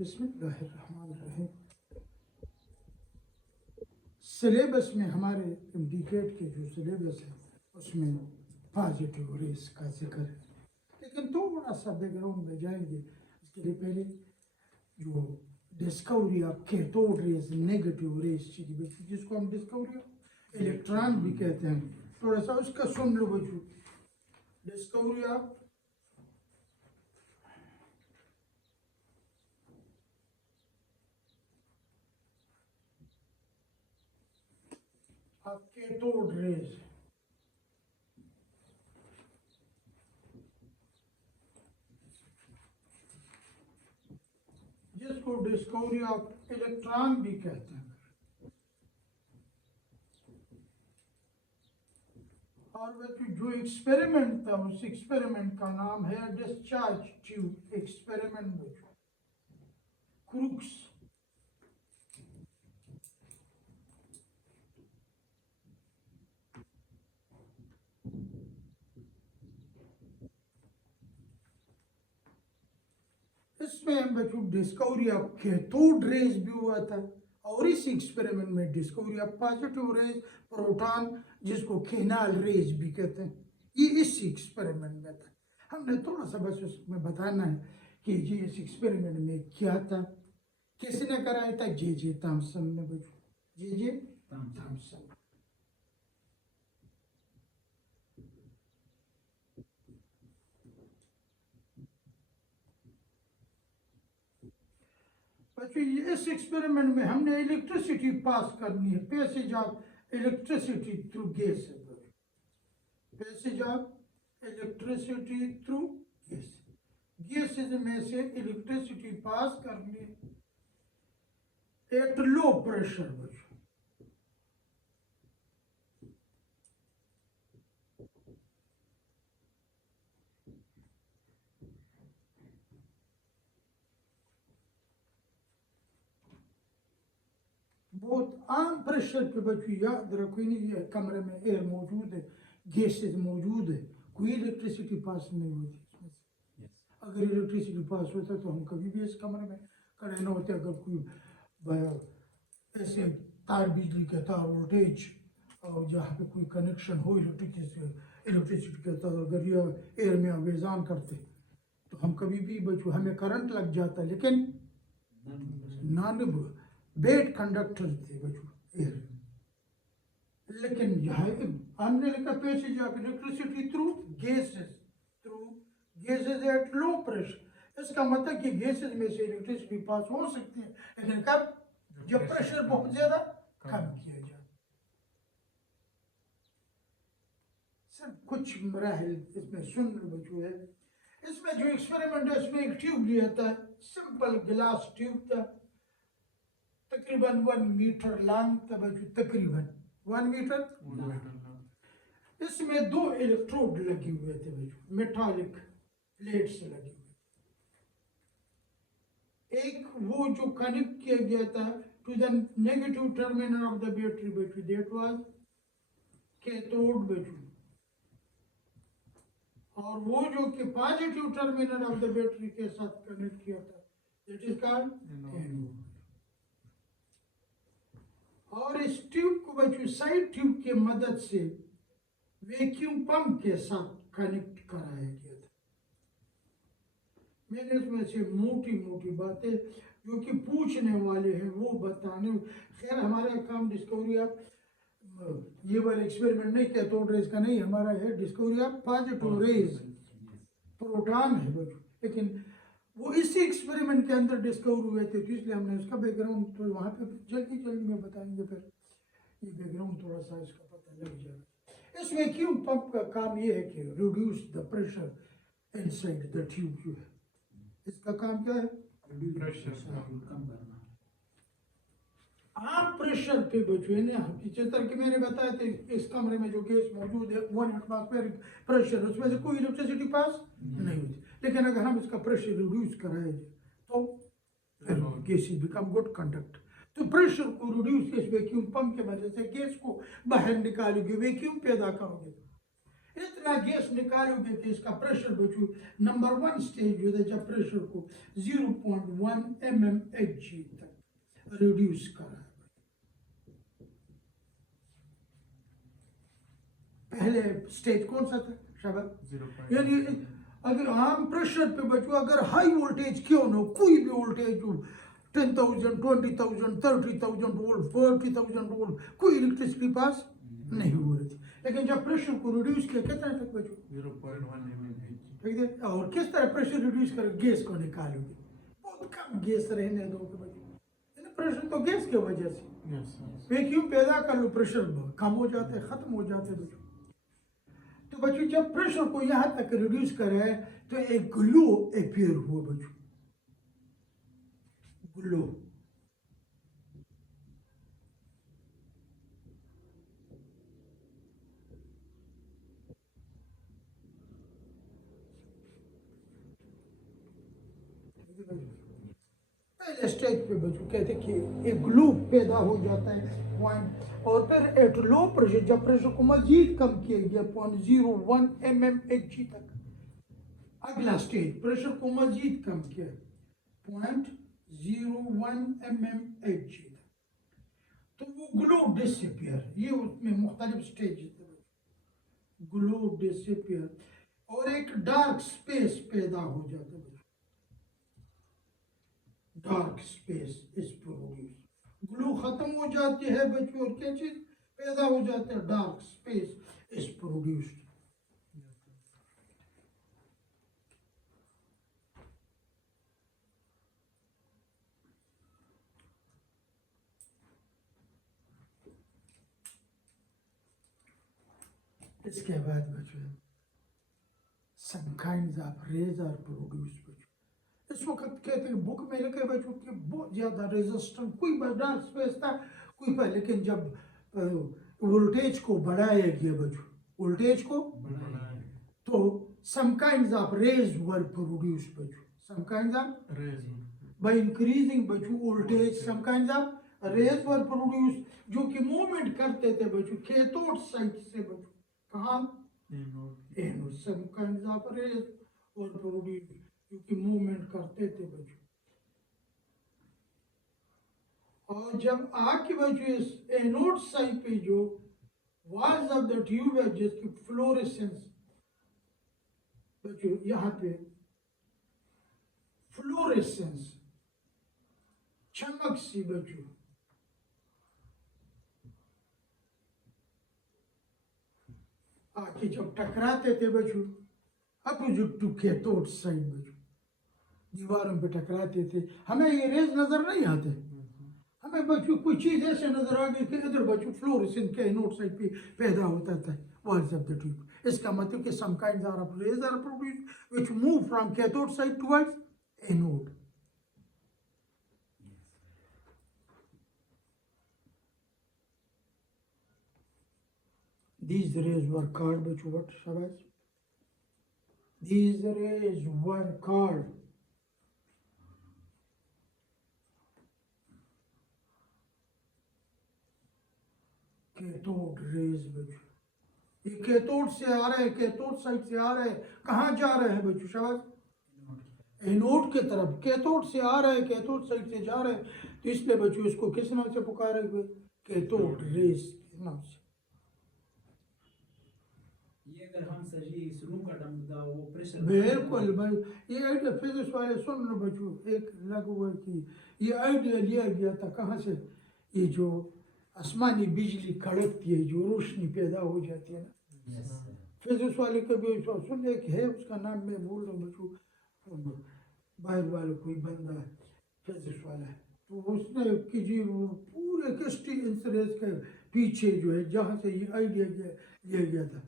बिस्मिल्लाहिर्रहमानिर्रहीम। सिलेबस में हमारे इंडिकेट के जो सिलेबस है उसमें पॉजिटिव रेस का जिक्र है, लेकिन थोड़ा सा बैकग्राउंड में जाएंगे। इसके लिए पहले जो discovery of cathode rays, negative rays जिसको हम डिस्कवरी ऑफ इलेक्ट्रॉन भी कहते हैं, थोड़ा सा उसका सुन लो बच्चों। डिस्कवरी ऑफ कैथोड रेस, जिसको डिस्कवरी ऑफ इलेक्ट्रॉन भी कहते हैं। और बच्चों जो एक्सपेरिमेंट था उस एक्सपेरिमेंट का नाम है डिस्चार्ज ट्यूब एक्सपेरिमेंट बच्चों, क्रूक्स। इसमें बच्चों डिस्कवरी ऑफ कैथोड रेज भी हुआ था, और इस एक्सपेरिमेंट में discovery of positive raise, proton, जिसको खेनाल रेज भी कहते हैं, ये इस एक्सपेरिमेंट में था। हमने थोड़ा सा बस उसमें बताना है कि ये इस एक्सपेरिमेंट में क्या था, किसने कराया था। जे थॉमसन ने बच्चों, जे थॉमसन। बच्चों इस एक्सपेरिमेंट में हमने इलेक्ट्रिसिटी पास करनी है, passage of electricity through gases, passage of electricity through gases में से इलेक्ट्रिसिटी पास करनी एट लो प्रेशर बच्चों। बहुत आम प्रेशर पे बच्चों, याद रखो, नहीं कमरे में एयर मौजूद है, गैसेज मौजूद है, कोई इलेक्ट्रिसिटी पास नहीं होती इसमें से। अगर इलेक्ट्रिसिटी पास होता तो हम कभी भी इस कमरे में खड़े न होते। अगर कोई ऐसे तार, बिजली के तार, वोल्टेज, और जहाँ पे कोई कनेक्शन हो इलेक्ट्रिसिटी के तार, अगर ये एयर में आवेजान करते तो हम कभी भी बच्चों, हमें करंट लग जाता, लेकिन नॉन बेड कंडक्टर थे बच्चों एयर। लेकिन यहाँ हमने लिखा passage of electricity through gases at low pressure. इसका मतलब कि गैसेज में से इलेक्ट्रिसिटी पास हो सकती है, लेकिन कब? जब प्रेशर बहुत ज्यादा कम किया जाए। सब कुछ मराहिल इसमें सुन बच्चों है। इसमें जो एक्सपेरिमेंट है उसमें एक ट्यूब लिया था, सिंपल ग्लास ट्यूब था, तकरीबन 1 मीटर लॉन्ग था बच्चों, तकरीबन 1 मीटर। इसमें 2 इलेक्ट्रोड लगे हुए थे बच्चों, मेटालिक प्लेट्स लगे हुए। एक वो जो कनेक्ट किया गया था to the negative terminal of the battery बच्चों, दैट वाज कैथोड बच्चों, और वो जो कि positive terminal of the battery के साथ कनेक्ट किया था, दैट इज कॉल्ड एनोड। और इस ट्यूब को बच्चों साइड ट्यूब की मदद से वैक्यूम पंप के साथ कनेक्ट कराया गया था। मैंने इसमें से मोटी मोटी बातें जो कि पूछने वाले हैं वो बताने। खैर हमारा काम डिस्कवरी ऑफ ये वाला एक्सपेरिमेंट नहीं, कैथोड रेज का नहीं, हमारा है discovery of positive raise, proton है बच्चों। लेकिन वो इसी एक्सपेरिमेंट के अंदर डिस्कवर हुए थे, तो इसलिए हमने उसका बैकग्राउंड तो वहाँ पे जल्दी में बताएंगे, फिर ये बैकग्राउंड थोड़ा सा इसका पता लग जाएगा। इस वैक्यूम पंप का काम ये है कि reduce the pressure inside the tube. जो है इसका काम क्या है? प्रेशर कम करना। आम प्रेशर पे बच्चों ने, जिस तरह के मैंने बताया था, इस कमरे में जो गैस मौजूद है 1 एटमॉस्फेरिक प्रेशर, उसमें से कोई इलेक्ट्रिसिटी पास नहीं होती। लेकिन अगर हम इसका प्रेशर रिड्यूस कराएंगे तो गैसेज बिकम गुड कंडक्टर। तो प्रेशर को रिड्यूस इस वैक्यूम पंप के वजह से गैस को बाहर निकालोगे, वैक्यूम पैदा करोगे। इतना गैस निकालोगे कि इसका प्रेशर बच्चों नंबर 1 स्टेज जो है जब प्रेशर को 0.1 mmHg तक रिड्यूस करा है। पहले स्टेज कौन सा था शाबाश? यानी अगर आम प्रेशर पे बच्चों अगर हाई वोल्टेज क्यों ना कोई भी वोल्टेज हो 10,000 20,000 30,000 वोल्ट 40,000 वोल्ट कोई इलेक्ट्रिसिटी पास नहीं हो रही थी, लेकिन जब प्रेशर को रिड्यूस किया कितना तक बच्चों 0.1 mmHg। ठीक है। और किस तरह प्रेशर रिड्यूस कर गैस को निकालोगे, बहुत कम गैस रहने दोगे बच्चों। प्रेशर तो गैस की वजह से वैक्यूम पैदा कर लो, प्रेशर कम हो जाते हैं, खत्म हो जाते हैं बच्चों। तो बच्चों जब प्रेशर को यहाँ तक रिड्यूस करे तो एक ग्लो अपीयर हुआ बच्चों, ग्लो। पहले स्टेज पे बच्चों कहते कि एक ग्लो पैदा हो जाता है पॉइंट, और फिर एट लो प्रेशर जब प्रेशर को मजीद कम किया गया 0.01 mmHg तक, अगला स्टेज प्रेशर को मजीद कम किया 0.01 mmHg तक, तो वो ग्लो डिसअपियर। ये उसमें मुख्तलिफ स्टेजेस थे, ग्लो डिसअपियर और एक डार्क स्पेस पैदा हो जाता है, dark space is produce. Glow खत्म हो जाती है बच्चों और क्या चीज पैदा हो जाता है, डार्क स्पेस इज प्रोड्यूस्ड। इसके बाद बच्चों some kinds of rays are produced बच्चों। इस वक्त कहते हैं बुक में लिखे बच्चों कि बहुत ज्यादा रेजिस्टेंट कोई डार्क स्पेस था कोई पर, लेकिन जब वोल्टेज को बढ़ाया गया बच्चों, वोल्टेज को तो some kinds of rays were produced बच्चों, some kinds of rays by increasing बच्चों voltage some kinds of rays were produced जो कि मूवमेंट करते थे बच्चों कैथोड साइड से बच्चों, कहाँ anode. some kinds of rays were produced क्योंकि मूवमेंट करते थे बच्चों। और जब आके बच्चों इस एनोड साइड पे जो वॉल्स ऑफ द ट्यूब है जिसकी फ्लोरेसेंस बच्चों, यहाँ पे फ्लोरेसेंस चमक सी बच्चों, आके जब टकराते थे बच्चों अपोजिट टू कैथोड साइड बच्चों, दीवारों पे टकराते थे, हमें ये रेज नजर नहीं आते, हमें बच्चों कोई चीज ऐसे नजर आ गई कि इधर बच्चों फ्लोरेसेंस के एनोड साइड पे पैदा होता था वॉल्स ऑफ द ट्यूब। इसका मतलब कि some kinds of rays are produced which move from cathode side towards anode. These rays were called बच्चों what शाबाश? These rays were called cathode rays बच्चों। ये कैथोड से आ रहे हैं, कैथोड साइड से आ रहे हैं, कहाँ जा रहे हैं बच्चों शाबाश? एनोड की तरफ। कैथोड से आ रहे हैं, कैथोड साइड से जा रहे हैं, तो इसलिए बच्चों इसको किस नाम से पुकारे हुए? कैथोड रेज के नाम से। ये अगर हम सही सुनू का दम दा वो प्रेशर बिल्कुल भाई, ये आइडिया फिजिक्स वाले सुन लो बच्चों, एक लगा हुआ कि ये आइडिया लिया गया था कहाँ से, ये जो आसमानी बिजली कड़कती है जो रोशनी पैदा हो जाती है ना, फिजिक्स वाले कभी सुन, एक है उसका नाम मैं भूल रहा हूँ बच्चों, बाहर वाले कोई बंदा है फिजिक्स वाला है, तो उसने कि जी वो पूरे क्रिस्टी इंसरेंस के पीछे जो है जहाँ से ये आइडिया लिया गया था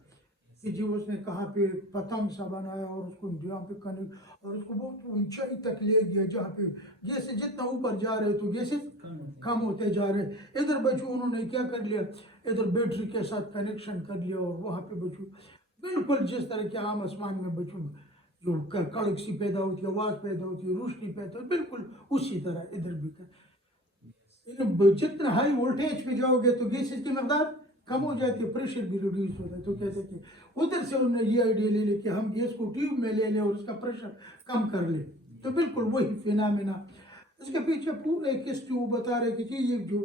कि जी उसने कहाँ पे पतंग सा बनाया और उसको यहाँ पे कनेक्ट और उसको बहुत ऊंचाई तक ले गया जहाँ पे जैसे जितना ऊपर जा रहे तो जैसे कम होते जा रहे। इधर बच्चों उन्होंने क्या कर लिया, इधर बैटरी के साथ कनेक्शन कर लिया और वहाँ पे बच्चों बिल्कुल जिस तरह के आम आसमान में बच्चों जो कड़क सी पैदा होती है, आवाज़ पैदा होती है, रोशनी पैदा होती है, बिल्कुल उसी तरह इधर भी कर। जितना हाई वोल्टेज पे जाओगे तो गैसेस की मकदार कम हो जाती है, प्रेशर भी रिड्यूस होता है। तो कहते हैं कि उधर से उन्होंने ये आइडिया ले ली कि हम गैस को ट्यूब में ले लें और उसका प्रेशर कम कर लें। तो बिल्कुल वही फिनोमेना इसके पीछे पूरे किस वो बता रहे कि ये जो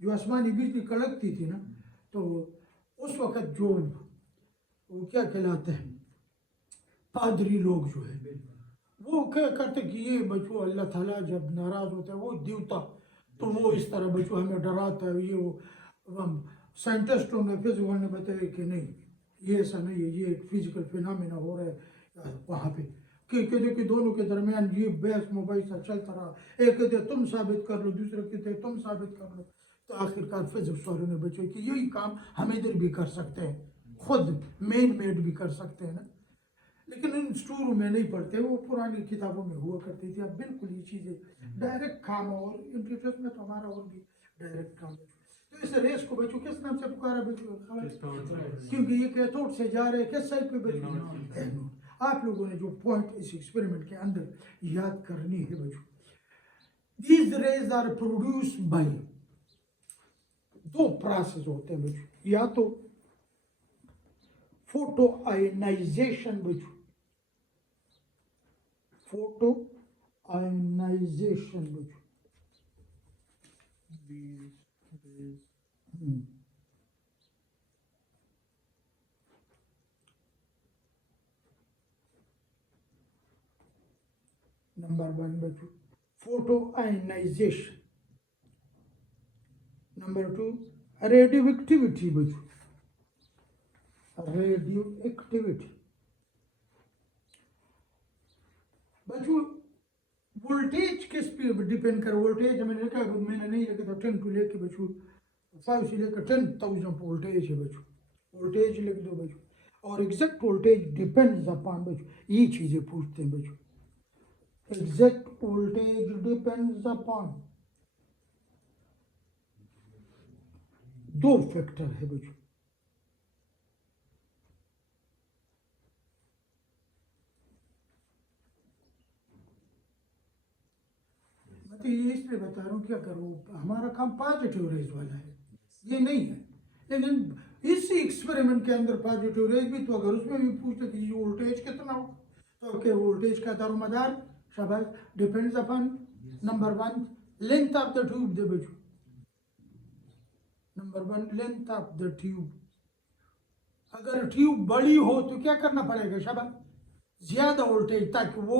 जो आसमानी बिजली कड़कती थी ना, तो उस वक़्त जो वो क्या कहलाते हैं पादरी लोग जो है वो क्या करते कि ये बच्चों अल्लाह ताला जब नाराज़ होता है वो देवता, तो वो इस तरह बच्चों हमें डराता है। ये वो साइंटिस्टों ने फिजिकों ने बताया कि नहीं, ये ऐसा नहीं है, ये एक फिजिकल फिनोमेना हो रहा है वहाँ पे। कि कहते कि दोनों के दरमियान ये बहस मुबाहिसा चलता रहा। एक कहते तुम साबित कर लो, दूसरे कहते तुम साबित कर लो। तो आखिरकार फिजिक्स वालों ने बच्चों कि यही काम हम इधर भी कर सकते हैं, खुद मेन मेड भी कर सकते हैं ना। लेकिन इन स्टोरों में नहीं पढ़ते, वो पुरानी किताबों में हुआ करती थी। अब बिल्कुल ये चीज़ें डायरेक्ट काम, और इंटरफेस में तो हमारा और भी डायरेक्ट काम है। तो इस रेस को बच्चों किस नाम से पुकारा बच्चों? क्योंकि ये कैथोड से जा रहे हैं किस साइड पे बच्चों? एनोड। आप लोगों ने जो पॉइंट इस एक्सपेरिमेंट के अंदर याद करनी है बच्चों, these rays are produce by, दो प्रोसेस होते हैं बच्चों, या तो फोटो आयनाइजेशन बच्चों, फोटो आयनाइजेशन बच्चों, नंबर वन बच्चों photo ionisation. Number two radioactivity बच्चों, रेडियो एक्टिविटी बच्चों। वोल्टेज किस पे डिपेंड कर? वोल्टेज मैंने लिखा, मैंने नहीं लिखा था 10 टू लेके बच्चों 5 से लेकर 10,000 वोल्टेज है बच्चों, वोल्टेज लिख दो बच्चों। और एग्जैक्ट वोल्टेज डिपेंड्स अपॉन बच्चों, ये चीज़ें पूछते हैं बच्चों। एग्जैक्ट वोल्टेज डिपेंड्स अपॉन दो फैक्टर है बच्चों, तो ये इसलिए बता रहा हूँ क्या करूँ, हमारा काम पॉजिटिव रेज वाला है, ये नहीं है। लेकिन इस एक्सपेरिमेंट के अंदर पॉजिटिव रेज भी, तो अगर उसमें भी पूछते कि वोल्टेज कितना हो, तो ओके वोल्टेज का दारोमदार शाबाश depends upon number one length of the tube दे बच्चों, number one length of the tube. अगर ट्यूब बड़ी हो तो क्या करना पड़ेगा शाबाश, ज्यादा वोल्टेज, ताकि वो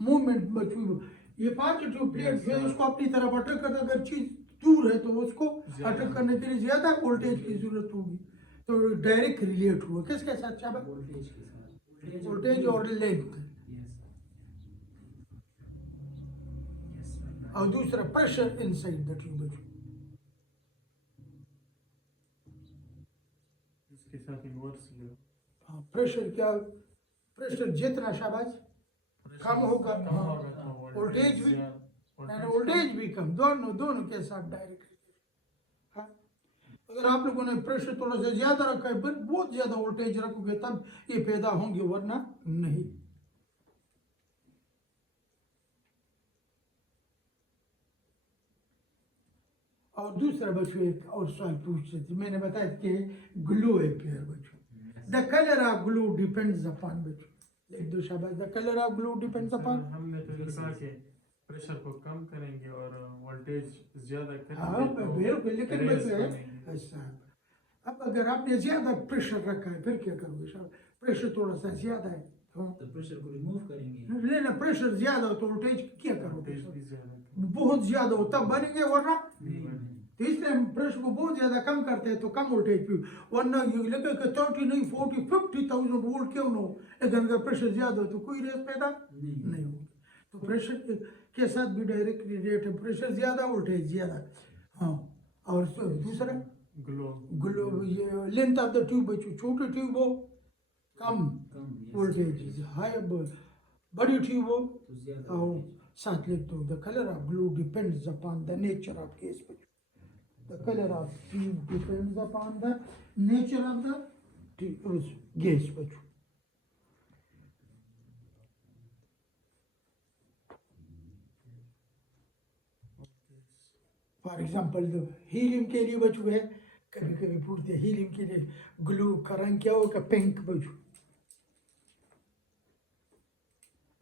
मूवमेंट बच्चों ये पॉजिटिव प्लेट जो है उसको अपनी तरफ अटक कर, अगर चीज दूर है तो उसको अटक करने के लिए ज्यादा वोल्टेज की जरूरत होगी। तो डायरेक्ट रिलेट हुआ किसके साथ शाबाश? वोल्टेज के साथ, वोल्टेज और लेंथ। और दूसरा प्रेशर इनसाइड द ट्यूब। इसके साथ इन्वर्स हाँ प्रेशर क्या, प्रेशर जितना शाबाश कम होगा, हाँ वोल्टेज भी, वोल्टेज भी कम, दोनों के साथ डायरेक्ट। हाँ अगर आप लोगों ने प्रेशर थोड़ा सा ज्यादा रखा है, फिर बहुत ज्यादा वोल्टेज रखोगे तब ये पैदा होंगे, वरना नहीं। और दूसरा बच्चों एक और सवाल पूछ रहे थे, मैंने बताया कि ग्लो अपियर बच्चों, the colour of glow depends upon बच्चों, लिख दो शाबाश, the colour of glow depends upon. हमने तो लिखा कि प्रेशर को कम करेंगे और वोल्टेज ज्यादा हाँ करेंगे बिल्कुल, लेकिन रेज बच्चों बनेंगे। ऐसा अब अगर आपने ज्यादा प्रेशर रखा है फिर क्या करोगे शाबाश, प्रेशर थोड़ा सा ज्यादा है तो प्रेशर को रिमूव करेंगे, लेना, प्रेशर ज्यादा हो तो वोल्टेज क्या करोगे, वोल्टेज भी ज्यादा बहुत ज्यादा हो तब बनेंगे, वरना नहीं बनेंगे। तो इसलिए हम प्रेशर को बहुत ज्यादा कम करते हैं तो कम वोल्टेज भी, वरना ये लगे कि 30 नहीं 40 50,000 वोल्ट क्यों ना हो, लेकिन अगर प्रेशर ज्यादा हो तो कोई रेस पैदा नहीं होगी। तो प्रेशर के साथ भी डायरेक्ट रिलेट है, प्रेशर ज्यादा वोल्टेज ज्यादा। हाँ और दूसरा ग्लो ग्लो, ये लेंथ ऑफ द ट्यूब बच्चों, छोटी ट्यूब हो कम वोल्टेज, हाई बड़ी ट्यूब हो तो ज्यादा और साथ लिख दो the colour of glow depends upon the nature of gas बच्चों, the colour of tube depends upon the nature of the gas बच्चों। फॉर एग्जाम्पल हीलियम के लिए बच्चों है कभी कभी पूछते हीलिंग के लिए ग्लू का रंग क्या होगा, पिंक बचू,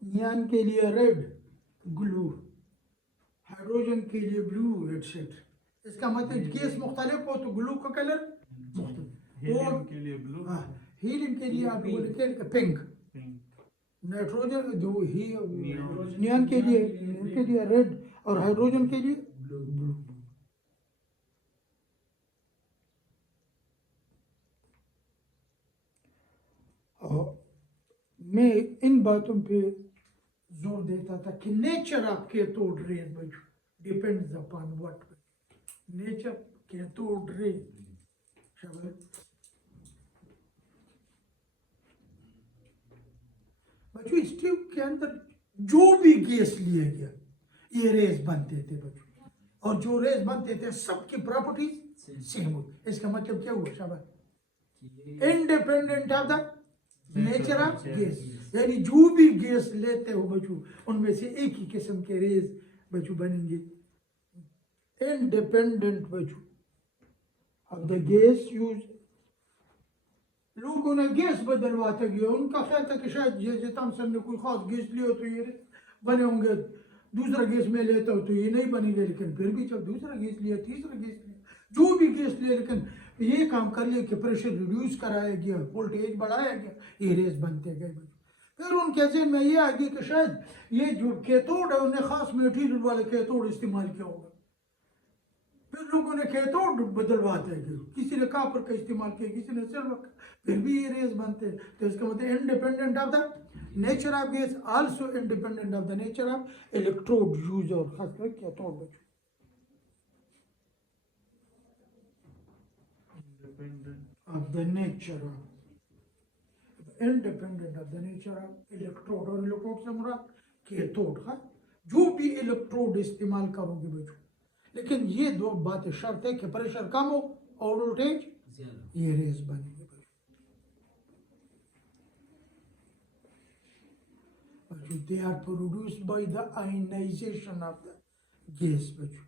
नियॉन के लिए रेड ग्लू, हाइड्रोजन के लिए ब्लू एटसेट्रा। इसका मतलब गैस मुख्तलिफ हो तो ग्लू का कलर मुख्तलिफ। हीलियम के लिए ब्लू, हाँ, हीलियम के लिए आप बोले क्या पिंक, पिंक, नाइट्रोजन जो ही नियॉन नियॉन के लिए रेड और हाइड्रोजन के लिए ब्लू। और मैं इन बातों पे जोर देता था कि nature of cathode ray depends upon what, nature cathode ray. बच्चों इस ट्यूब के अंदर जो भी गैस लिया गया ये रेज बनते थे बच्चों, और जो रेज बनते थे सबकी प्रॉपर्टीज सेम हो। इसका मतलब क्या हुआ शाबाश, independent of the nature of gas, यानी जो भी गैस लेते हो बच्चों उनमें से एक ही किस्म के रेज बच्चों बनेंगे, इंडिपेंडेंट बच्चों ऑफ द गैस यूज। लोगों ने गैस बदलवाते गए, उनका ख्याल था कि शायद ये थॉमसन ने कोई खास गैस लिया तो ये बने होंगे, दूसरा गैस में लेता हो तो ये नहीं बनेंगे, लेकिन फिर भी जब दूसरा गैस लिया, तीसरा गैस लिया, जो भी गैस लिया, लेकिन ये काम कर लिया कि प्रेशर रिड्यूस कराया गया, वोल्टेज बढ़ाया गया, ये रेस बनते गए। फिर उनके जहन में ये आ गया कि शायद ये जो कैथोड है उन्हें खास मटेरियल वाले कैथोड इस्तेमाल किया होगा। फिर लोगों ने कैथोड बदलवाते गए, किसी ने कॉपर का इस्तेमाल किया, किसी ने सिल्वर का, फिर भी ये रेस बनते। तो इसका मतलब independent of the nature of gas, also independent of the nature of electrode use, और खासकर कैथोड बच्चों of the nature of, independent of the nature of electrode, और इलेक्ट्रोड से मुराद कैथोड का जो भी इलेक्ट्रोड इस्तेमाल करोगे बच्चों, लेकिन ये दो बातें शर्त है कि प्रेशर कम हो और वोल्टेज ये रेस बनेगी बच्चों। They are produced by the ionisation of the gas बच्चों,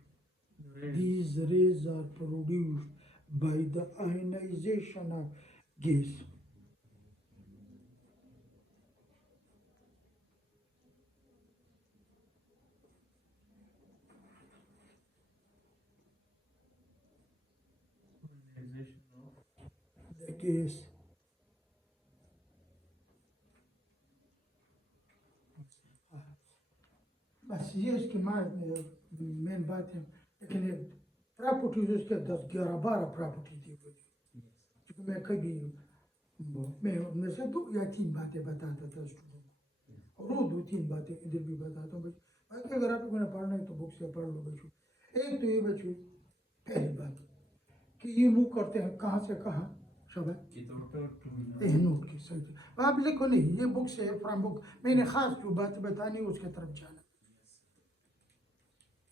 these rays are produced by the ionization of gas. The gas. बस ये इसकी मेन बात है, लेकिन प्रॉपर्टीज उसके 10-11-12 प्रॉपर्टी थी, क्योंकि मैं कभी मैं उनमें से 2 या 3 बातें बताता था स्टूडेंट को, और वो 2-3 बातें इधर भी बताता हूँ बच्चों। बाकी अगर आप लोगों ने पढ़ना है तो बुक से पढ़ लो बच्चों। एक तो ये बच्चों पहली बात कि ये मूव करते हैं कहाँ से कहाँ, शबाश नोट की सही, आप लिखो नहीं, ये बुक से फ्रॉम बुक, मैंने खास जो बात बतानी उसके तरफ जाना।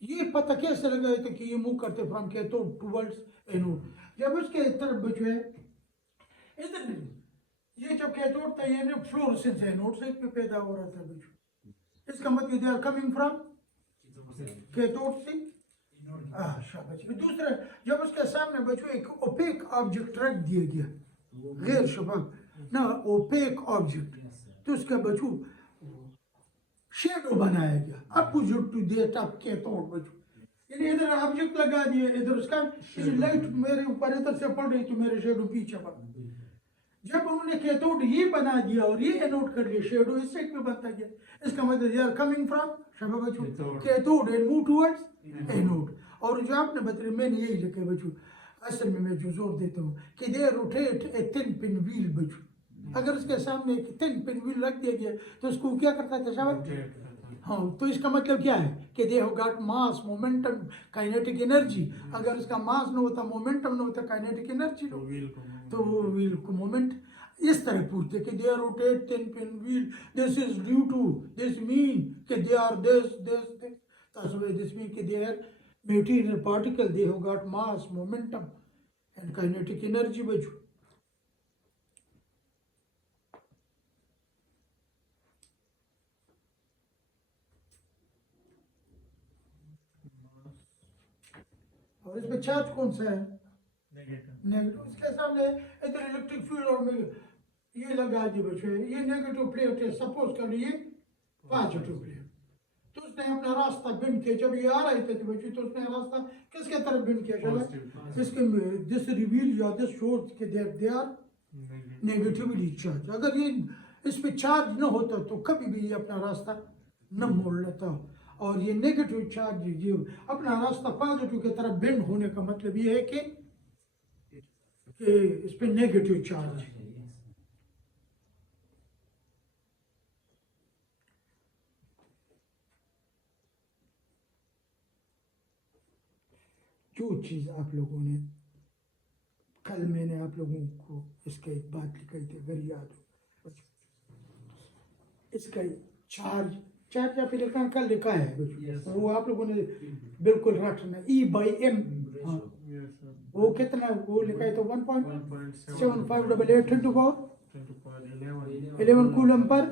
ये पता कैसे लगा कि ये मूव करते फ्रॉम कैथोड टुवर्ड्स एनोड, जब उसके तरफ बच्चों है इधर ये जब कैथोड था ये फ्लोरेसेंस एनोड से पे पैदा हो रहा था बच्चों, इसका मतलब they are coming from cathode से। शाबाश। दूसरा, जब उसके सामने बच्चों एक ओपेक ऑब्जेक्ट रख दिया गया, गैर शफाफ ना ओपेक ऑब्जेक्ट, तो उसका बच्चों शेडो बनाया गया opposite to that of cathode बच्चों, यानी इधर ऑब्जेक्ट लगा दिया, इधर उसका लाइट मेरे ऊपर इधर से पड़ रही तो मेरे शेडो पीछे पड़। जब उन्होंने कैथोड ये बना दिया और ये एनोड कर लिया, शेडो इस साइड में बनता गया, इसका मतलब दे आर कमिंग फ्रॉम शबाश बच्चों cathode and move towards anode. और जो आपने बताया मैंने यही लिखा बच्चों, असल में मैं जो जोर देता हूँ कि they rotate a thin pin wheel बच्चों, अगर उसके सामने एक थिन पिन व्हील रख दिया गया तो उसको क्या करता था शाबाश। हाँ, तो इसका मतलब क्या है कि they have got mass, momentum, kinetic energy. अगर उसका मास न होता, मोमेंटम न होता, काइनेटिक एनर्जी न होती, तो वो व्हील को मोमेंट इस तरह पूछते कि they are rotate thin pin wheel, this is due to this mean कि they are this this this, this mean कि they are material particle, they have got mass, momentum and kinetic energy बच्चों। और इसमें charge कौन सा है, negative negative उसके सामने इधर इलेक्ट्रिक फील्ड और में ये लगा दी बच्चे, ये नेगेटिव प्लेट है, सपोज कर लिए पॉजिटिव प्लेट। तो उसने अपना रास्ता बेंड किया, जब ये आ रहे थे बच्चे तो उसने रास्ता किसके तरफ बेंड किया चला, इसके दिस रिवील या दिस शोज के दे आर नेगेटिवली चार्ज। अगर ये इस पे चार्ज न होता तो कभी भी ये अपना रास्ता न मोड़ लेता, और ये नेगेटिव चार्ज ये अपना रास्ता पॉजिटिव की तरफ बेंड होने का मतलब ये है कि इस पे नेगेटिव चार्ज है। जो चीज़ आप लोगों ने कल मैंने आप लोगों को इसका एक बात लिखाई थी, अगर याद हो, इसका चार्ज चार्ज आप लिखा कल लिखा है वो आप लोगों ने बिल्कुल रटना, E/m वो कितना वो लिखा है तो 1.7588 10 to power 11 कूलम पर।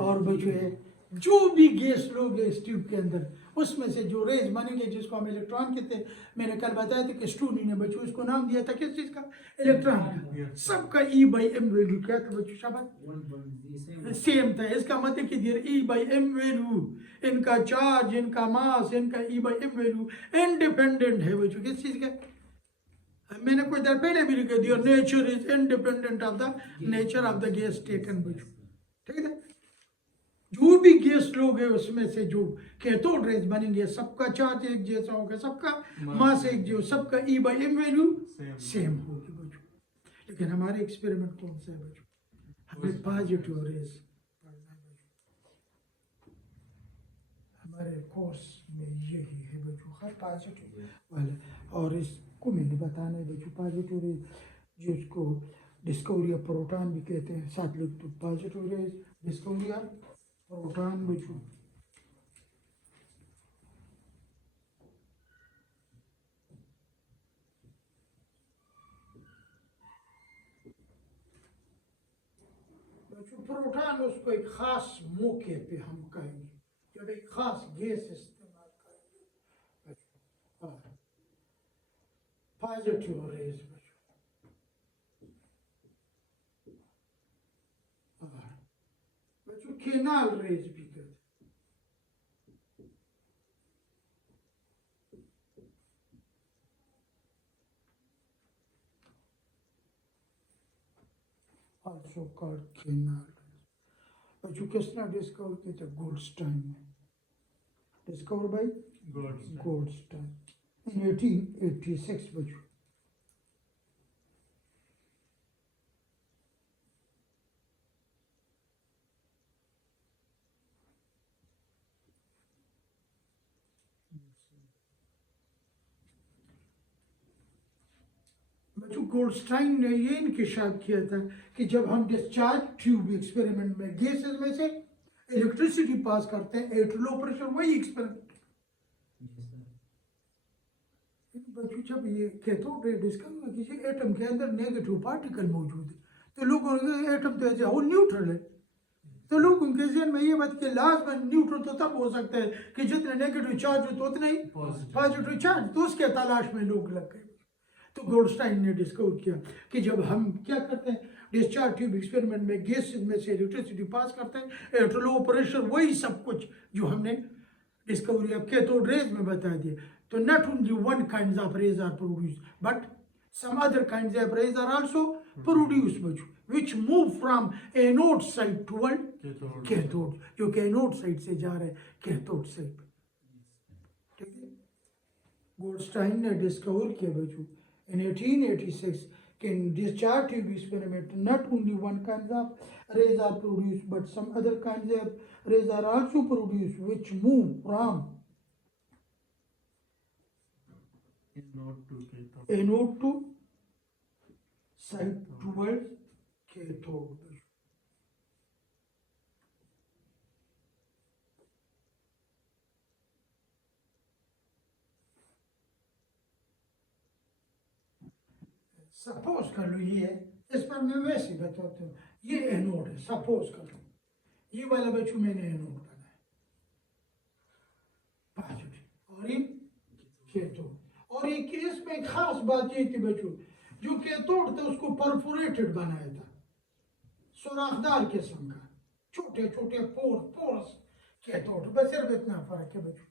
और बच्चों है जो भी गैस लोगे इस ट्यूब के अंदर उसमें से जो रेज बनेंगे जिसको हम इलेक्ट्रॉन कहते हैं, मैंने कल बताया था कि स्टूनी ने बच्चों इसको नाम दिया था किस चीज का, इलेक्ट्रॉन का। सबका E/m वैल्यू क्या था बच्चों, शाबाश सेम था। इसका मतलब कि डियर E/m वैल्यू, इनका चार्ज, इनका मास, इनका E/m वैल्यू इंडिपेंडेंट है बच्चों किस चीज का। मैंने कोई देर पहले भी लिखा दिया, nature is independent of the nature of the gas taken बच्चों, ठीक है। जो भी गैस लोग है उसमें से जो कैथोड रेज बनेंगे सबका चार्ज एक जैसा होगा, सबका मास एक जो, सबका E/m वैल्यू सेम होगी बच्चों। लेकिन हमारे एक्सपेरिमेंट कौन सा है बच्चों, हमें पॉजिटिव रेज पढ़ना है बच्चों। हमारे कोर्स में यही है बच्चों, हर पॉजिटिव वाले। और इसको मैंने बताना है बच्चों, पॉजिटिव रेज जिसको डिस्कवरी ऑफ प्रोटॉन भी कहते हैं, साथ लिख दो positive raise discovery of proton बच्चों। प्रोटॉन उसको एक खास मौके पे हम कहेंगे जब एक खास गैस इस्तेमाल करेंगे। पॉजिटिव रेज बच्चों केनाल रेज भी कहते हैं। also called canal बच्चों किसने डिस्कवर किया था, गोल्डस्टाइन ने, डिस्कवर बाय गोल्डस्टाइन इन 1886 बच्चों। बच्चों गोल्डस्टाइन ने ये इंकिशाफ किया था कि जब हम डिस्चार्ज ट्यूब एक्सपेरिमेंट में गैसेस में से इलेक्ट्रिसिटी पास करते हैं एट लो प्रेशर, वही एक्सपेरिमेंट बच्चों जब ये कैथोड रे डिस्कवर किसी एटम के अंदर नेगेटिव पार्टिकल मौजूद है तो लोगों ने एटम तो ऐसे वो न्यूट्रल है, तो लोगों के जहन में ये बात कि लास्ट में न्यूट्रल तो तब हो सकता है कि जितने नेगेटिव चार्ज हो तो उतना ही पॉजिटिव चार्ज, तो उसके तलाश में लोग लग गए। तो गोल्डस्टाइन ने डिस्कवर किया कि जब हम क्या करते हैं डिस्चार्ज ट्यूब एक्सपेरिमेंट में गैस में से इलेक्ट्रिसिटी पास करते हैं एट लो प्रेशर, वही सब कुछ जो हमने डिस्कवरी ऑफ कैथोड रेज में बता दिया। तो not only one kinds of rays are produced but some other kinds of rays are also produced which move from anode side toward cathode, जो कैथोड साइड से जा रहे हैं कैथोड साइड। ठीक है, गोल्डस्टाइन ने डिस्कवर किया बच्चों in 1886 in discharge tube experiment not only one kind of rays are produced but some other kinds of rays are also produced which move from anode to side towards cathode। Suppose कर लो ये है, इस पर मैं वैसे ही बताता हूँ, ये एनोड है, सपोज कर लो ये वाला बच्चों मैंने एनोड बनाया पॉजिटिव और ये कैथोड, और ये केस में एक खास बात ये थी बच्चों, जो कैथोड था उसको परफोरेटेड बनाया था, सुराखदार किस्म का, छोटे छोटे पोर्स कैथोड, बस सिर्फ इतना फर्क है बच्चों।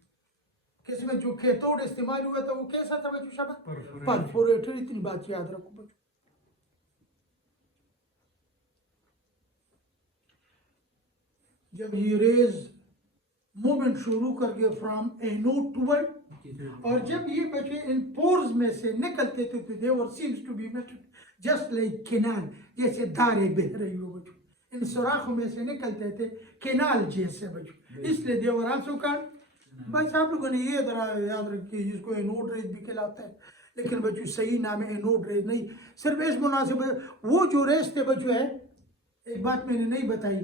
किसमें जो कैथोड इस्तेमाल हुआ था वो कैसा था बच्चों? शाबाश, परफोरेटेड। इतनी बात याद रखो बच्चों। जब ये रेज मूवमेंट शुरू कर गए फ्रॉम एनोड टुवर्ड, और जब ये बच्चे इन पोर्स में से निकलते थे तो there seems to be mated just like canal, जैसे धारें बह रही हो बच्चों, इन सुराखों में से निकलते थे कैनाल जैसे बच्चों, इसलिए देवर आल्सो कॉल्ड। बस आप लोगों ने ये याद रखिए, जिसको एनोड रेज भी कहलाता है, लेकिन बच्चों सही नाम है एनोड रेज नहीं, सिर्फ इस मुनासिब वो जो रेज थे बच्चों है। एक बात मैंने नहीं बताई,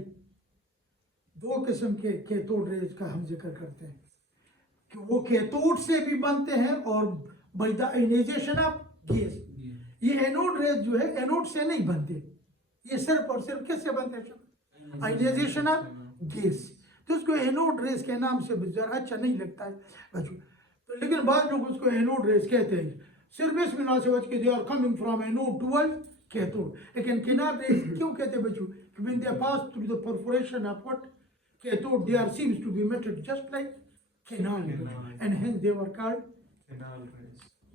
दो किस्म के कैथोड रेज का हम जिक्र करते हैं कि वो कैथोड से भी बनते हैं और by the ionisation of gas. ये एनोड रेज जो है एनोड से नहीं बनते, ये सिर्फ और सिर्फ किससे बनते हैं? Ionisation of gas. तो उसको एनोड रेज के नाम से जरा अच्छा नहीं लगता है बच्चों, तो लेकिन बाद लोग उसको एनोड रेज कहते हैं, सिर्फ इस मुनासिबत के they are coming from anode towards cathode. लेकिन कैनाल रेज क्यों कहते हैं बच्चों? When they pass through the perforation of what cathode, they are seems to be emitted just like canal, and hence they were called canal rays.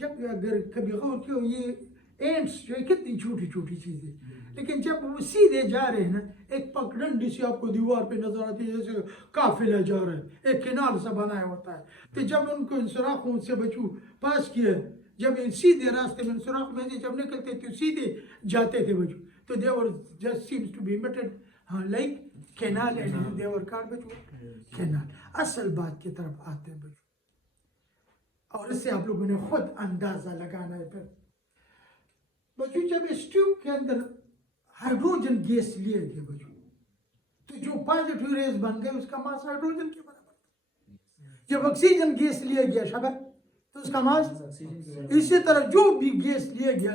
जब अगर कभी गौर किया ये एंट्स जो है कितनी छोटी छोटी चीजें, लेकिन जब वो सीधे जा रहे हैं ना, एक पगडंडी सी आपको दीवार पे नजर आती है, जैसे काफिला जा रहा है, एक किनार सा बनाया होता है। तो जब उनको इन सुराखों से बच्चों पास किया, जब इन सीधे रास्ते में सुराख में से जब निकलते थे सीधे जाते थे बच्चों, तो they were just seems to be emitted like canal, and they were called बच्चों कैनाल। असल बात की तरफ आते हैं बच्चों, और इससे आप लोगों ने खुद अंदाजा लगाना है। फिर बच्चों जब इस ट्यूब के अंदर हाइड्रोजन गैस लिया गया बच्चों, तो जो पॉजिटिव रेज बन गए उसका मास हाइड्रोजन के बराबर था। जब ऑक्सीजन गैस लिया गया शाबाश, तो उसका मास, इसी तरह जो भी गैस लिया गया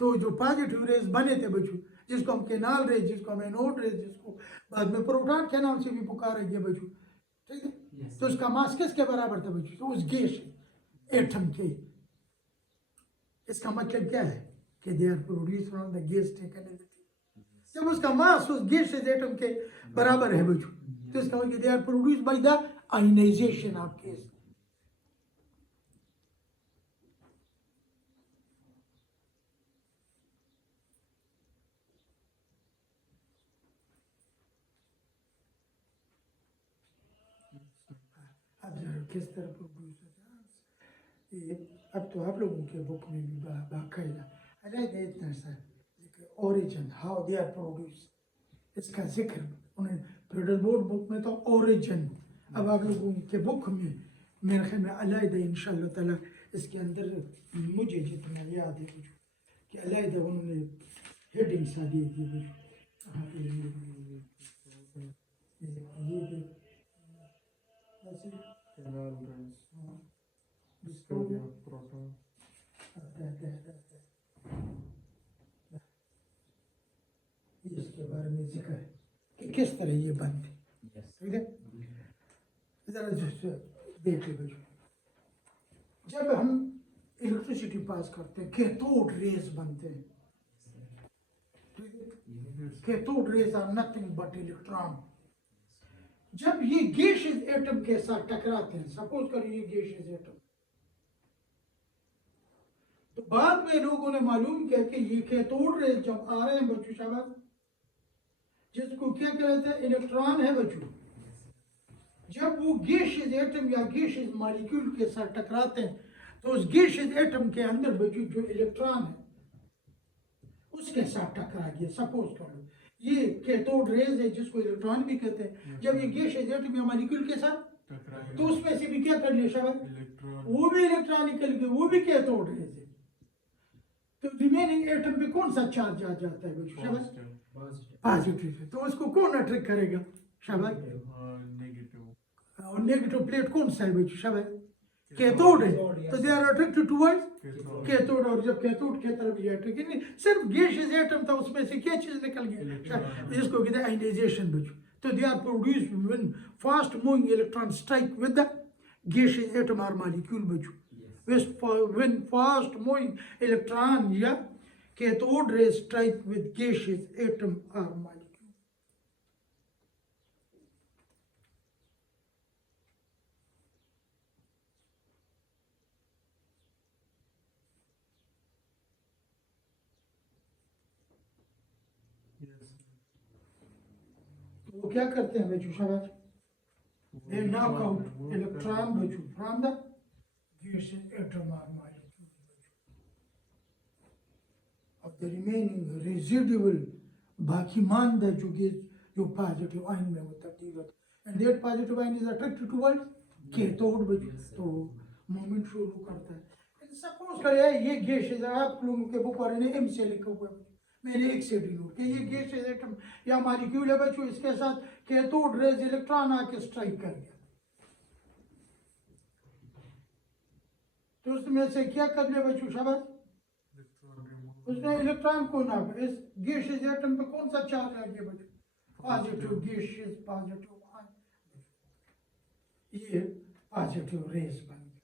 तो जो पॉजिटिव रेज बने थे बच्चों, जिसको हम कैनाल रेज, जिसको हम एनोड रेज, जिसको बाद में प्रोटॉन के नाम से भी पुकारा गया बच्चों, ठीक है, तो उसका मास किसके बराबर था बच्चों? तो उस गैस एटम के। इसका मतलब क्या है कि they are produced from the gas taken in the tube. जब उसका मास उस गैस एटम के बराबर है बच्चों, तो इसका मतलब they are produced by the ionisation of gas. किस तरह प्रोड्यूस होता है, अब तो आप लोगों के बुक में भी बाकायदा अलग इतना सा origin, how they are produce, इसका जिक्र उन्हें फेडरल बोर्ड बुक में तो ओरिजिन, अब आप लोगों के बुक में मेरे ख्याल में अलग इंशाअल्लाह ताला इसके अंदर मुझे जितना याद है कि अलग उन्होंने हेडिंग सा दी थी Canal rays. Discovery of proton. इसके बारे में जिक्र है कि किस तरह ये बनते, ठीक है। जरा देख लीजिए, जब हम इलेक्ट्रिसिटी पास करते हैं कैथोड रेज बनते हैं, cathode rays are nothing but electron. जब ये गैसियस एटम के साथ टकराते हैं, सपोज करिए ये गैसियस एटम, तो बाद में लोगों ने मालूम किया कि ये कैथोड रेज जब आ रहे हैं बच्चों शाबाश, जिसको क्या कहते हैं इलेक्ट्रॉन है बच्चों, जब वो गैसियस एटम या गैसियस मॉलिक्यूल के साथ टकराते हैं, तो उस गैसियस एटम के अंदर बच्चों जो इलेक्ट्रॉन है उसके साथ टकरा गया। सपोज करो ये कैथोड रेज है जिसको इलेक्ट्रॉन भी कहते हैं, जब ये गैसियस एटम या मॉलिक्यूल के साथ, तो उसमें से भी क्या कर लिया शाबाश, वो भी इलेक्ट्रॉन निकल गए, वो भी कैथोड रेज है। तो रिमेनिंग एटम पे कौन सा चार्ज आ जाता है बच्चों शाबाश? पॉजिटिव है। तो उसको कौन अट्रैक्ट करेगा शाबाश? नेगेटिव। और नेगेटिव प्लेट कौन सा है बच्चों शाबाश? कैथोड है, तो they are attracted towards cathode. और जब कैथोड की तरफ ये अट्रैक्ट, सिर्फ गैसियस एटम था उसमें से क्या चीज निकल गई, जिसको कहते हैं आयनाइजेशन बच्चों। तो they are produced when fast moving electron strike with the gaseous atom or molecule बचू. Yes. When fast moving electron या cathode rays strike with gaseous atom or molecule. Yes. वो क्या करते हैं बच्चों शाबाश? They knock out electron बच्चों from the gaseous atom or molecule of the remaining residual बाकी मानदा जो positive ion में वो तब्दील होता है, and that positive ion is attracted towards cathode बच्चों, तो movement शुरू करता है. सपोज करें ये गैसेज आप लोगों के ऊपर ने एम से लिखा हुआ है, मैंने एक से डिनोट कि ये गैसेज एटम या मॉलिक्यूल है बच्चों, इसके साथ कैथोड रेज इलेक्ट्रॉन आके स्ट्राइक कर गया, तो उसमें से क्या कर लिया बच्चों शाबाश? उसने इलेक्ट्रॉन को ना, इस गैसेज एटम पे कौन सा चार्ज आ गया बच्चों? पॉजिटिव गैसेज पॉजिटिव आयन, ये पॉजिटिव रेज बन गया.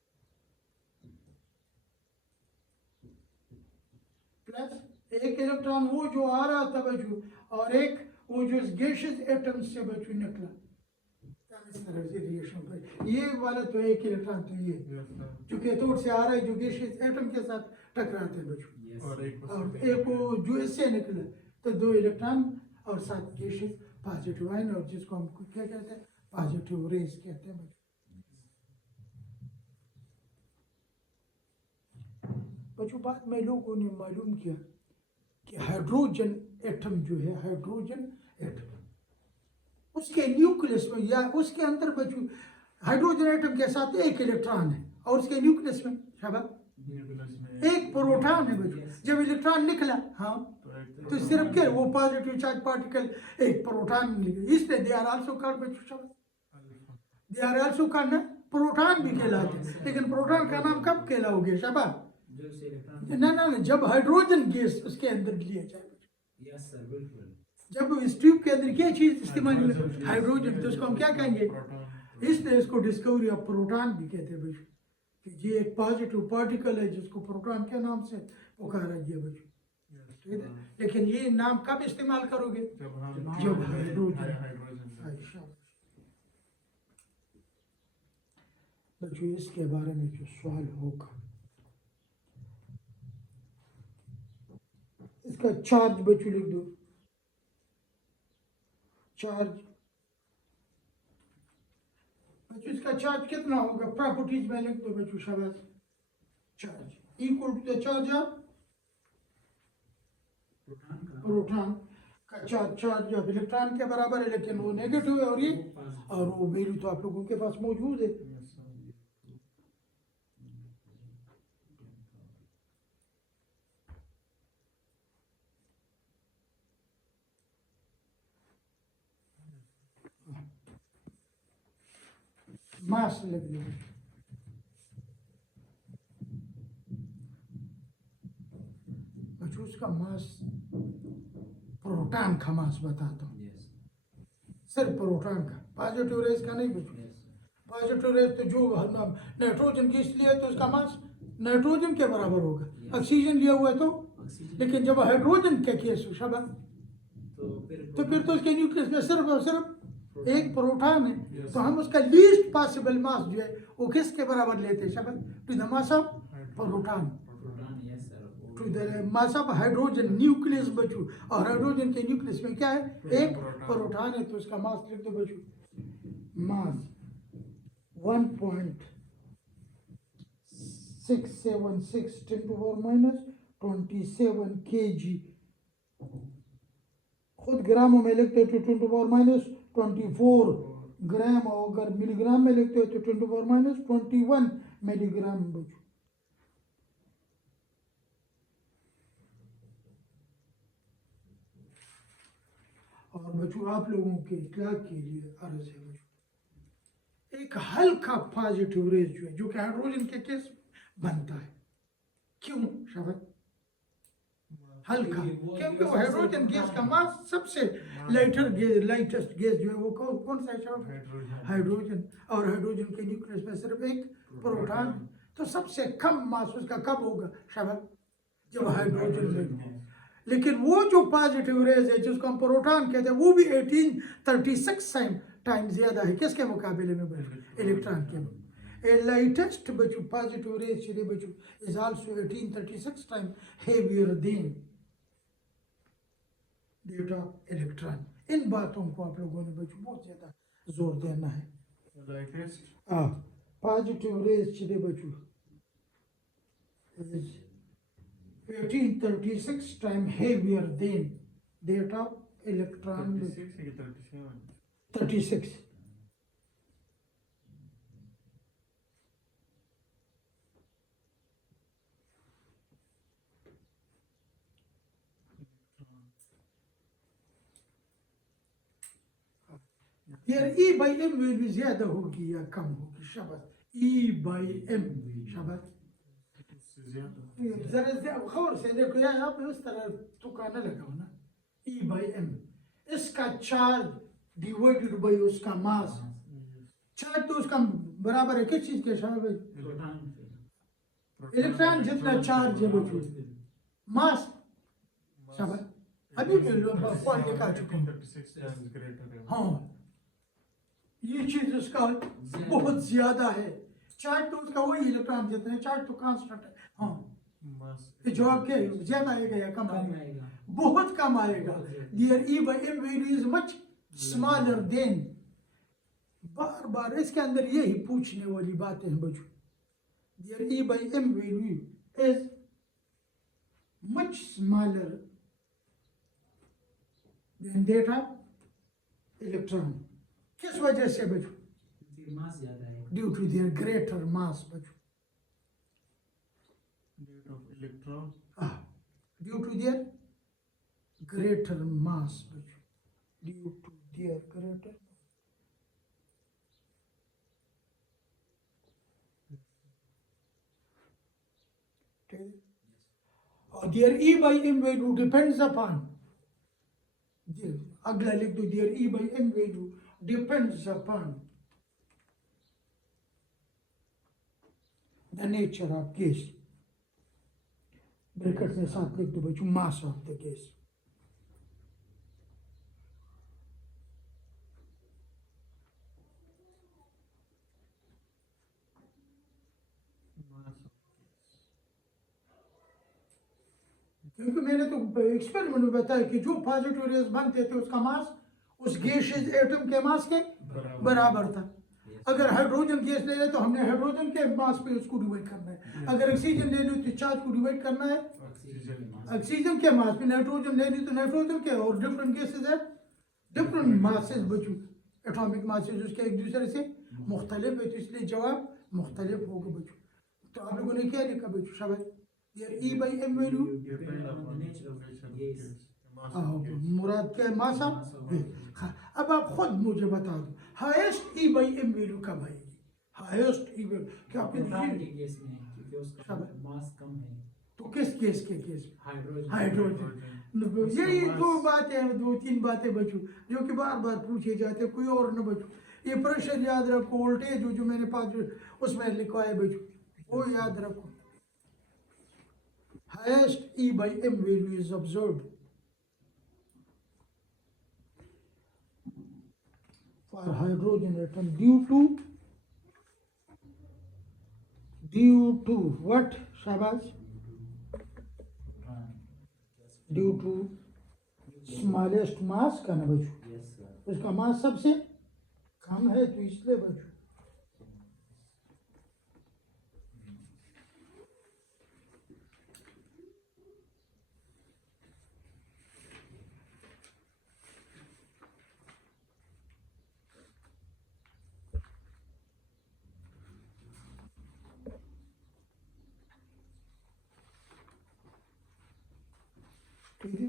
प्लस एक इलेक्ट्रॉन वो जो आ रहा था बच्चों, और एक वो जो इस गैसेज एटम से बच्चों निकला, इस तरह से रिएक्शन पर ये वाला तो एक इलेक्ट्रॉन तो ये जो कैथोड से आ रहा है जो गैसेज एटम के साथ टकराते हैं बच्चों, Yes. और और एक वो जो इससे निकला, तो दो इलेक्ट्रॉन और साथ गैसेज पॉजिटिव आयन, और जिसको हम क्या कहते हैं? पॉजिटिव रेज कहते हैं बच्चों. बच्चों बाद में लोगों ने मालूम किया कि हाइड्रोजन एटम जो है, हाइड्रोजन एटम उसके न्यूक्लियस में या उसके अंदर बच्चों हाइड्रोजन एटम के साथ एक इलेक्ट्रॉन है, और उसके न्यूक्लियस में शाबाश एक प्रोटॉन है बच्चों. जब इलेक्ट्रॉन निकला हाँ तो सिर्फ क्या वो पॉजिटिव चार्ज पार्टिकल एक प्रोटॉन निकला, इसलिए दे आर आल्सो कॉल्ड बच्चों शाबाश, they are also called proton भी कहलाते हैं, लेकिन प्रोटॉन का नाम कब कहलाओगे शाबाश? जो से इलेक्ट्रॉन. ना जब हाइड्रोजन गैस उसके अंदर लिया जाए, यस सर, बिल्कुल. जब इस ट्यूब के अंदर क्या चीज इस्तेमाल हुई? हाइड्रोजन, तो उसको हम क्या कहेंगे? इसलिए इसको डिस्कवरी ऑफ प्रोटॉन भी कहते हैं बच्चों, कि ये एक पॉजिटिव पार्टिकल है जिसको प्रोटॉन के नाम से पुकारा गया बच्चों. ठीक है, लेकिन ये नाम कब इस्तेमाल करोगे? जब हाइड्रोजन. अच्छा बच्चों इसके बारे में जो सवाल होगा, इसका चार्ज बच्चों लिख दो. चार्ज बच्चों इसका चार्ज कितना होगा? प्रॉपर्टीज में लिख दो बच्चों शाबाश. Charge equal to the charge of proton का चार्ज ऑफ इलेक्ट्रॉन के बराबर है, लेकिन वो नेगेटिव है, और वो वैल्यू तो आप लोगों के पास मौजूद है. मास लिख दो. बच्चों उसका मास, प्रोटॉन का मास बताता हूँ, यस. सिर्फ प्रोटॉन का, पॉजिटिव रेज का नहीं बच्चों. यस. पॉजिटिव रेज तो जो नाइट्रोजन गैस लिया है तो उसका मास नाइट्रोजन के बराबर होगा. ऑक्सीजन लिया हुआ है तो, लेकिन जब हाइड्रोजन का केस हो शाबाश, तो फिर तो उसके न्यूक्लियस में सिर्फ और सिर्फ एक प्रोटॉन है, तो हम उसका लीस्ट पॉसिबल मास जो है वो किसके बराबर लेते हैं शाबाश? To the mass of proton, proton. Yes sir. To the mass of hydrogen nucleus बच्चों, और हाइड्रोजन के न्यूक्लियस में क्या है? एक प्रोटॉन है, तो उसका मास लिख दो बच्चों. मास 1.676 10⁻⁻27 kg. खुद ग्रामों में लिखते हो तो 10⁻24 ग्राम, और अगर मिलीग्राम में लिखते हो तो 10⁻21 मिलीग्राम बच्चों. और बच्चों आप लोगों के इत्तला के लिए अर्ज है बच्चों, एक हल्का पॉजिटिव रेज जो है, जो कि हाइड्रोजन के केस बनता है, क्यों शाबाश? हल्का, वो क्योंकि वो सबसे हाइड्रोजन गैस का हल्का मास सबसे लाइटेस्ट गैस जो है वो कौन सा है शाबाश? Hydrogen hydrogen. और हाइड्रोजन के न्यूक्लियस में सिर्फ एक प्रोटॉन, तो सबसे कम मास उसका कब होगा शाबाश? जब हाइड्रोजन में। लेकिन वो जो पॉजिटिव रेज है जिसको हम प्रोटॉन कहते हैं वो भी 1836 टाइम ज्यादा है किसके मुकाबले में बच्चों? इलेक्ट्रॉन के। A lightest बच्चों positive ray चले बच्चों is also 1836 time heavier than that of electron। इन बातों को आप लोगों ने बच्चों बहुत ज्यादा जोर देना है। लाइटेस्ट पॉजिटिव रेज चले बच्चों is 1836 time heavier than that of electron। 36 है कि 37? 36। यार E by M वैल्यू ज्यादा होगी या कम होगी शाबाश? E by M शाबाश। उससे ज्यादा जरा खबर से देखो यार आप इस तरह तुकाना लगाओ ना। E by M इसका चार्ज डिवाइडेड बाय उसका मास, चार्ज तो उसका बराबर है किस चीज के शाबाश? इलेक्ट्रॉन जितना चार्ज है बच्चों मास शाबाश। अभी पॉइंट दिखा चुका हूँ। 36 times greater है। हाँ ये चीज उसका बहुत ज्यादा है, चार्ज तो उसका वही इलेक्ट्रॉन जितना है, चार्ज तो कांस्टेंट है। हाँ मास ये जवाब क्या है? ज्यादा आएगा या कम कम आएगा? आएगा। बहुत कम आएगा। There E by M value is much smaller than। बार बार इसके अंदर यही पूछने वाली बातें हैं बच्चों। There E by M value is much smaller than that of electron। किस वजह से बच्चों? क्योंकि मास ज्यादा है। Due to their greater mass बच्चों। rate of electron due to their greater mass बच्चों, ड्यू टू देयर ग्रेटर। ठीक है। और their E by M value depends upon, अगला लिख दो, their E by M value depends upon the nature of gas. Bracket में साथ लिख दो बच्चों, मास ऑफ द गैस। क्योंकि मैंने तो एक्सपेरिमेंट में बताया कि जो पॉजिटिव रेज बनते थे उसका मास उस गैसियस एटम के मास के बराबर था। अगर हाइड्रोजन गैस ले ले तो हमने हाइड्रोजन के मास पे उसको डिवाइड करना है, अगर ऑक्सीजन ले ली तो चार्ज को डिवाइड करना है ऑक्सीजन के मास पे, नाइट्रोजन ले ली तो नाइट्रोजन के, और डिफरेंट गैसेस है डिफरेंट मासेस बच्चों, एटॉमिक मासेस उसके एक दूसरे से मुख्तलिफ है, तो इसलिए जवाब मुख्तलिफ होगा बच्चों। तो आप लोगों ने क्या लिखा बच्चों शाबाश? यार E by M value depend upon the nature of gas, mass of gas। मुराद क्या है? Mass of. हाँ अब आप खुद मुझे बता दो highest E by M value कब आएगी? हाईएस्ट E वैल्यू क्या आपके प्रोटॉन के केस में क्योंकि उसका शाबाश। मास कम है। तो किस केस के केस? Hydrogen hydrogen. यही दो बातें हैं, दो तीन बातें बच्चों जो कि बार बार पूछे जाते हैं, कोई और न बच्चों। ये प्रेशर याद रखो, वोल्टेज जो मैंने पास उसमें लिखा है बच्चों वो याद रखो। Highest E by M value is observed for hydrogen atom due to what शाबाश? ड्यू टू स्मॉलेस्ट मास का ना बच्चों, यस सर। उसका मास सबसे कम है तो इसलिए बच्चों। ठीक है।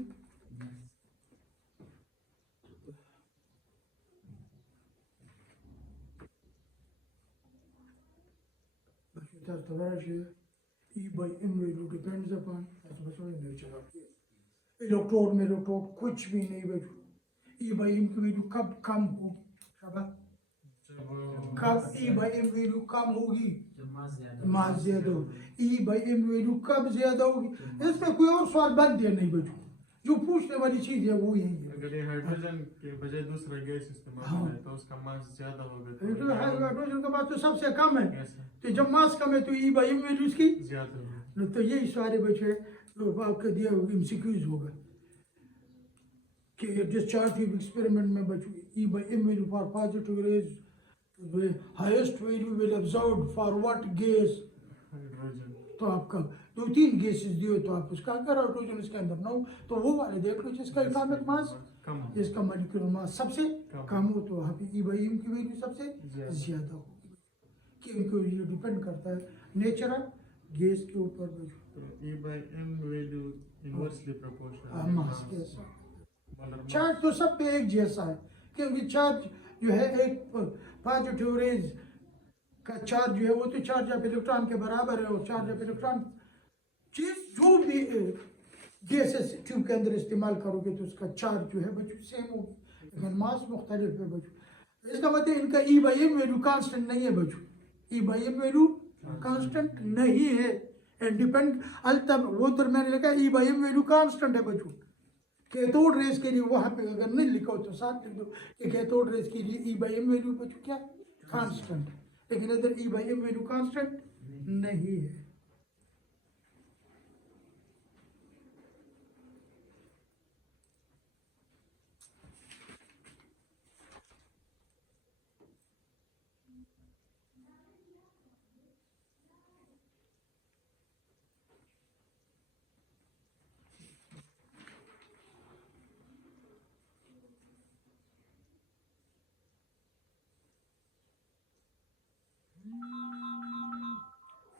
E by M value depends upon the nature of gas। Electrode में इलेक्ट्रोड कुछ भी नहीं बचू। ई बाई एम की वैल्यू कब कम होगी शाबाश, जब कब ई बाई एम वैल्यू कम होगी, जब मास मास ज्यादा हो। ई बाई एम वैल्यू कब ज्यादा होगी, इसमें कोई और सवाल बन दिया नहीं बचू, जो पूछने वाली चीज है वो यही है। अगर ये हाइड्रोजन के बजाय दूसरा गैस इस्तेमाल हाँ। करें तो उसका मास ज्यादा होगा हाइड्रोजन का मास तो सबसे कम है, कैसे तो जब मास कम है तो ई बाई एम वैल्यू इसकी, ज्यादा होगा। तो यही सारे बचे तो आपका दिया एमसीक्यूज होगा कि डिस्चार्ज ट्यूब एक्सपेरिमेंट में बचू E by M value for positive rays highest value will observe for what gas, hydrogen तो आपका दो तीन गैसेस दिए तो आप उसका अगर हाइड्रोजन इसके अंदर ना हो तो वो वाले देख लो जिसका एटॉमिक मास, कम हो। जिसका मॉलिक्यूलर मास सबसे कम हो, तो वहाँ पे ई बाई एम की वैल्यू सबसे ज्यादा। ज्यादा होगी, क्योंकि ये डिपेंड करता है नेचुरल गैस के ऊपर बचू तो E by M value inversely proportional mass के साथ। मतलब चार्ज तो सब पे एक जैसा है, क्योंकि चार्ज जो है एक पॉजिटिव रेज का चार्ज जो है वो तो चार्ज ऑफ इलेक्ट्रॉन के बराबर है, और चार्ज ऑफ इलेक्ट्रॉन चीज जो भी गैसेस ट्यूब के अंदर इस्तेमाल करोगे तो उसका चार्ज जो है बच्चों सेम होगी, लेकिन मास मुख्तलिफ है बच्चों। इसका मतलब इनका ई बाई एम वैल्यू कांस्टेंट नहीं है बच्चों, ई बाई एम वैल्यू कांस्टेंट नहीं है, एंड डिपेंड तब वो तो मैंने लिखा ई बाई एम वैल्यू कांस्टेंट है बच्चों। कैथोड रेस के लिए वहाँ पे अगर नहीं लिखा हो तो साथ लिख दो कि कैथोड रेस के लिए ई बाई एम वैल्यू बच्चों क्या कांस्टेंट, लेकिन इधर ई बाई एम वैल्यू कांस्टेंट नहीं है।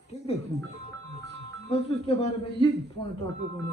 ठीक है, बस उसके बारे में ये पॉइंट आप लोगों ने